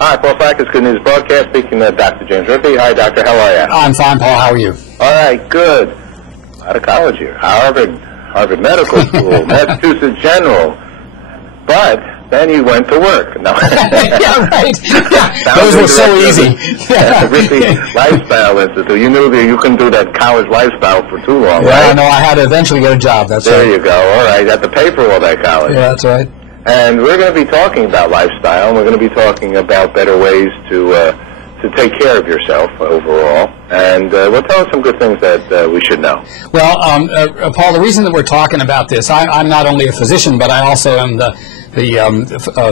Hi, Paul Fracas, Good News Broadcast, speaking to Dr. James Rippe. Hi, Doctor, how are you? I'm fine, Paul. How are you? All right, good. Out of college here. Harvard Medical School, Massachusetts General. But then you went to work. No. Yeah, right. Yeah. Those were so easy. At the Rippe Lifestyle Institute. You knew that you couldn't do that college lifestyle for too long, yeah, right? No, I had to eventually get a job. That's there right. There you go. All right, you have to pay for all that college. Yeah, that's right. And we're going to be talking about lifestyle, and we're going to be talking about better ways to take care of yourself overall. And we'll tell us some good things that we should know. Well, Paul, the reason that we're talking about this, I'm not only a physician, but I also am the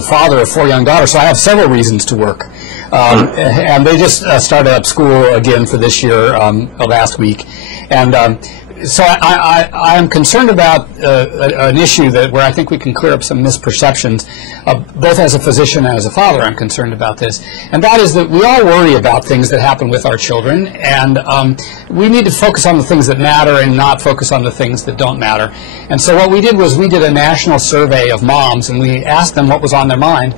father of 4 young daughters, so I have several reasons to work. And they just started up school again for this year last week. And so I am concerned about an issue where I think we can clear up some misperceptions. Both as a physician and as a father, I'm concerned about this. And that is that we all worry about things that happen with our children, and we need to focus on the things that matter and not focus on the things that don't matter. And so what we did was we did a national survey of moms, and we asked them what was on their mind.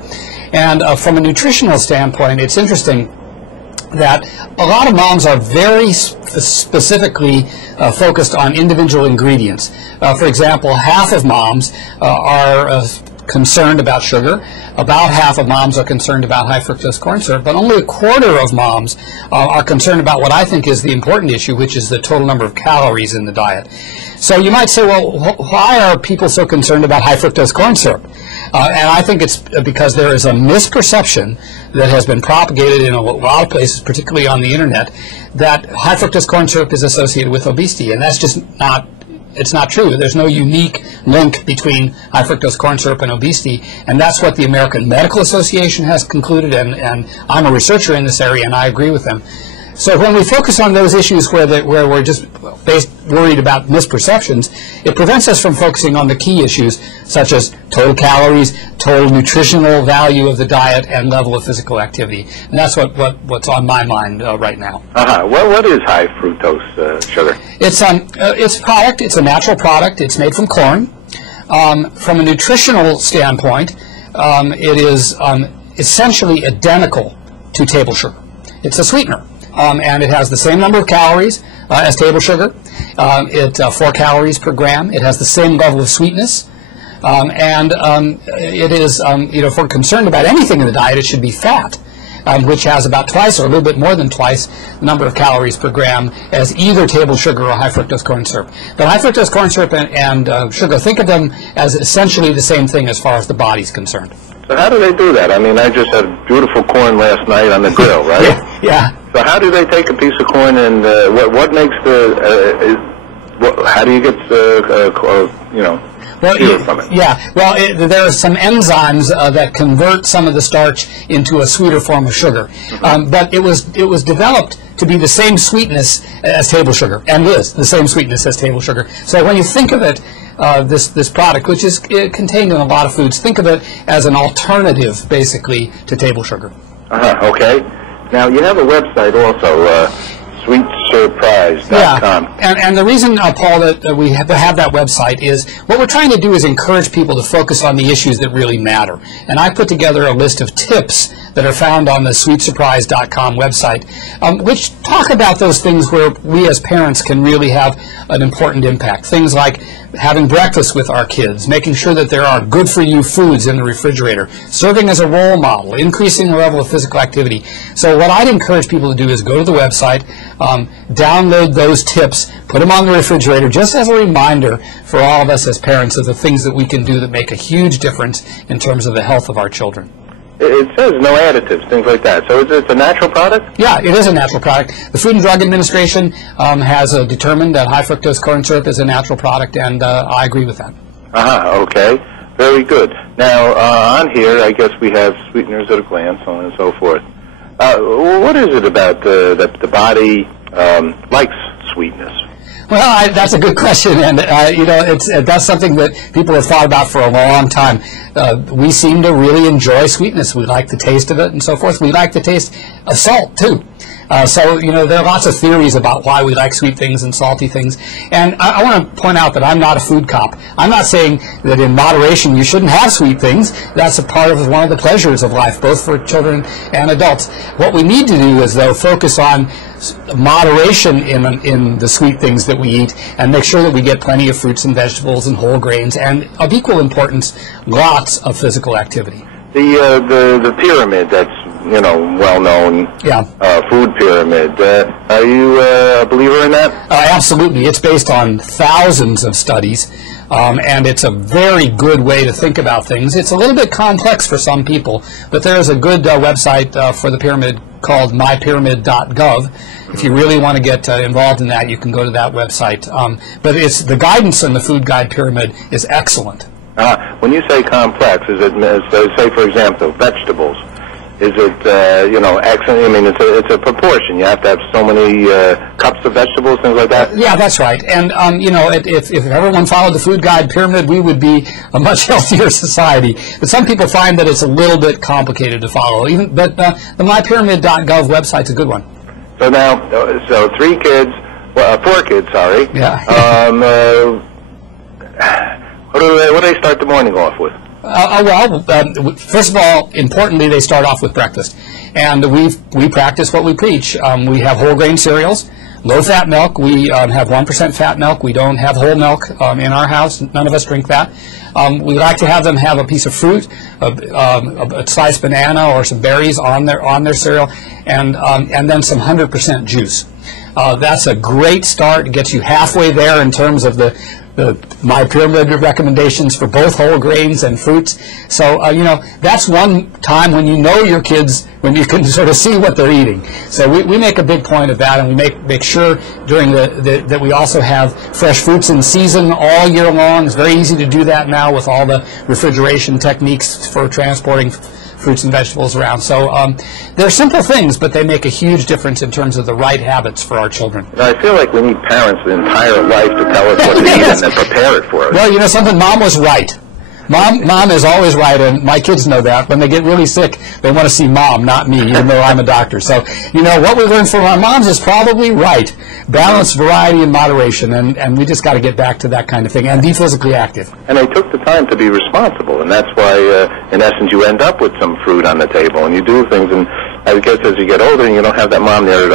And from a nutritional standpoint, it's interesting that a lot of moms are very specifically focused on individual ingredients. For example, half of moms are concerned about sugar. About half of moms are concerned about high fructose corn syrup, but only a quarter of moms are concerned about what I think is the important issue, which is the total number of calories in the diet. So you might say, well, why are people so concerned about high fructose corn syrup? And I think it's because there is a misperception that has been propagated in a lot of places, particularly on the internet, that high fructose corn syrup is associated with obesity, and that's just not. It's not true. There's no unique link between high fructose corn syrup and obesity, and that's what the American Medical Association has concluded, and I'm a researcher in this area, and I agree with them. So when we focus on those issues where we're just worried about misperceptions, it prevents us from focusing on the key issues, such as total calories, total nutritional value of the diet, and level of physical activity. And that's what's on my mind right now. Well, what is high fructose sugar? It's a product. It's a natural product. It's made from corn. From a nutritional standpoint, it is essentially identical to table sugar. It's a sweetener. And it has the same number of calories as table sugar. It's 4 calories per gram. It has the same level of sweetness. It is, if we're concerned about anything in the diet, it should be fat, which has about twice or a little bit more than twice the number of calories per gram as either table sugar or high fructose corn syrup. But high fructose corn syrup and sugar, think of them as essentially the same thing as far as the body's concerned. So how do they do that? I mean, I just had beautiful corn last night on the grill, right? Yeah. So how do they take a piece of corn and what makes how do you get pure from it? Yeah. Well, there are some enzymes that convert some of the starch into a sweeter form of sugar, but it was developed to be the same sweetness as table sugar, and is the same sweetness as table sugar. So when you think of it, this product, which is contained in a lot of foods, think of it as an alternative, basically, to table sugar. Okay. Now, you have a website also, sweetsurprise.com. Yeah, and the reason, Paul, that we have to have that website is what we're trying to do is encourage people to focus on the issues that really matter. And I put together a list of tips that are found on the sweetsurprise.com website, which talk about those things where we as parents can really have an important impact. Things like having breakfast with our kids, making sure that there are good-for-you foods in the refrigerator, serving as a role model, increasing the level of physical activity. So what I'd encourage people to do is go to the website, download those tips, put them on the refrigerator, just as a reminder for all of us as parents of the things that we can do that make a huge difference in terms of the health of our children. It says no additives, things like that. So it's a natural product? Yeah, it is a natural product. The Food and Drug Administration has determined that high fructose corn syrup is a natural product, and I agree with that. Okay. Very good. Now, on here, I guess we have sweeteners at a glance, so on and so forth. What is it about that the body likes sweetness? Well, that's a good question, and that's something that people have thought about for a long time. We seem to really enjoy sweetness. We like the taste of it and so forth. We like the taste of salt, too. So, you know, there are lots of theories about why we like sweet things and salty things. And I want to point out that I'm not a food cop. I'm not saying that in moderation you shouldn't have sweet things. That's a part of one of the pleasures of life, both for children and adults. What we need to do is, though, focus on moderation in the sweet things that we eat, and make sure that we get plenty of fruits and vegetables and whole grains, and of equal importance, lots of physical activity. The pyramid that's, you know, well-known, food pyramid. Are you a believer in that? Absolutely. It's based on thousands of studies, and it's a very good way to think about things. It's a little bit complex for some people, but there is a good website for the pyramid called mypyramid.gov. If you really want to get involved in that, you can go to that website. But it's the guidance in the food guide pyramid is excellent. When you say complex, is it, say for example, vegetables? Is it, you know, excellent? I mean, it's a proportion. You have to have so many cups of vegetables, things like that? Yeah, that's right. And, you know, if everyone followed the food guide pyramid, we would be a much healthier society. But some people find that it's a little bit complicated to follow. But the mypyramid.gov website's a good one. So now, so 4 kids, sorry. Yeah. What do they start the morning off with? First of all, importantly, they start off with breakfast. And we practice what we preach. We have whole grain cereals, low-fat milk. We have 1% fat milk. We don't have whole milk in our house. None of us drink that. We like to have them have a piece of fruit, a sliced banana or some berries on their cereal, and then some 100% juice. That's a great start. It gets you halfway there in terms of my pyramid recommendations for both whole grains and fruits. So, you know, that's one time when you know your kids, when you can sort of see what they're eating. So we make a big point of that, and we make sure during that we also have fresh fruits in season all year long. It's very easy to do that now with all the refrigeration techniques for transporting fruits and vegetables around. So they're simple things, but they make a huge difference in terms of the right habits for our children. I feel like we need parents the entire life to tell us what to eat and then prepare it for us. Well, you know something, Mom was right. Mom is always right, and my kids know that. When they get really sick, they want to see Mom, not me, even though I'm a doctor. So, you know, what we learned from our moms is probably right. Balance, variety, and moderation, and we just got to get back to that kind of thing, and be physically active. And they took the time to be responsible, and that's why, in essence, you end up with some fruit on the table, and you do things, and I guess as you get older and you don't have that mom there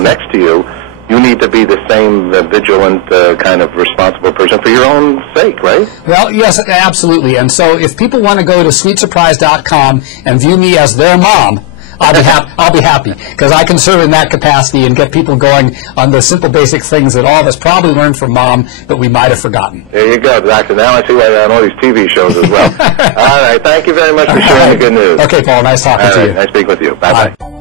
next to you, you need to be the same vigilant, kind of responsible person for your own sake, right? Well, yes, absolutely. And so if people want to go to sweetsurprise.com and view me as their mom, I'll be happy, because I can serve in that capacity and get people going on the simple basic things that all of us probably learned from Mom, but we might have forgotten. There you go, Doctor. Now I see why you're on all these TV shows as well. All right. Thank you very much for sharing the good news. Okay, Paul. Nice talking to you. Nice speaking with you. Bye-bye. Bye.